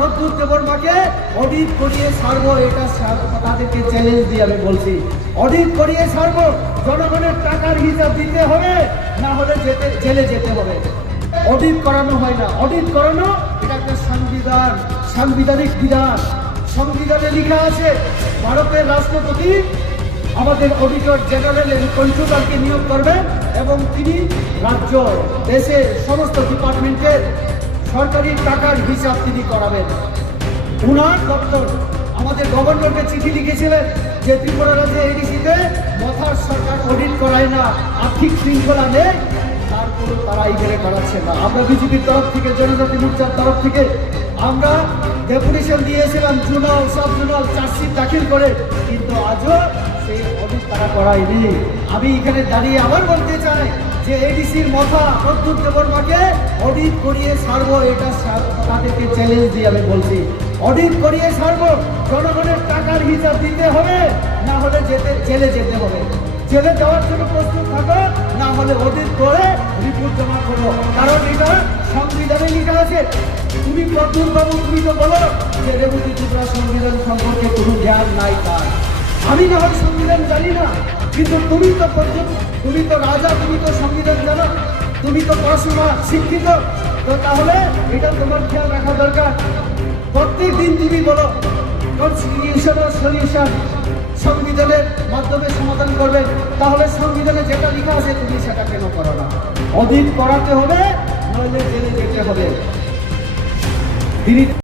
Pradyut দেববর্মাকে audit করিয়ে ছাড়বো, এটা তাদেরকে চ্যালেঞ্জ দিয়ে আমি বলছি। অডিট করিয়ে ছাড়বো, জনগণের টাকার হিসাব দিতে হবে, না হলে জেলে যেতে হবে। অডিট করানো হয় না, অডিট করানো এটা একটা সাংবিধানিক বিধান। সংবিধানে লেখা আছে ভারতের রাষ্ট্রপতি আমাদের অডিটর জেনারেল কন্ট্রোলারকে নিয়োগ করবেন এবং তিনি রাজ্য দেশের সমস্ত ডিপার্টমেন্টের সরকারি টাকার হিসাব তিনি করাবেন। উনার দপ্তর আমাদের গভর্নরকে চিঠি লিখেছিলেন যে ত্রিপুরা রাজ্যে এডিসিতে মথার সরকার অডিট করায় না, আর্থিক শৃঙ্খলা নেই, তারপরে তারা এখানে করাচ্ছে না। আমরা বিজেপির তরফ থেকে, জনজাতি মোর্চার তরফ থেকে আমরা ডেপুটেশন দিয়েছিলাম, জোনাল সাব জোনাল চার্জশিট দাখিল করে, কিন্তু আজও সেই অডিট তারা করায়নি। আমি এখানে দাঁড়িয়ে আবার বলতে চাই যে এডিসির মাথা প্রদ্যুৎ দেববর্মাকে অডিট করিয়ে ছাড়বো, এটা তাদেরকে চ্যালেঞ্জ দিয়ে আমি বলছি। অডিট করিয়ে ছাড়বো, জনগণের টাকার হিসাব দিতে হবে, না হলে জেলে যেতে হবে। জেলে যাওয়ার জন্য প্রস্তুত থাকো, না হলে অডিট করে রিপোর্ট জমা করো, কারণ এটা সংবিধানে লেখা আছে। তুমি প্রদ্যুৎ বাবু, তুমি তো বলো যে রেবতী ত্রিপুরা সংবিধান সম্পর্কে কোনো জ্ঞান নাই তার। আমি না হয় সংবিধান জানি না, কিন্তু তুমি তো রাজা, তুমি তো সংবিধান জানো, তুমি তো পড়াশোনা শিক্ষিত, তো তাহলে এটা তোমার খেয়াল রাখা দরকার। প্রত্যেক দিন তুমি বলো কনস্টিটিউশনাল সলিউশন সংবিধানের মাধ্যমে সমাধান করবে, তাহলে সংবিধানে যেটা লেখা আছে তুমি সেটা কেন করো না? অডিট করাতে হবে, নইলে জেলে যেতে হবে।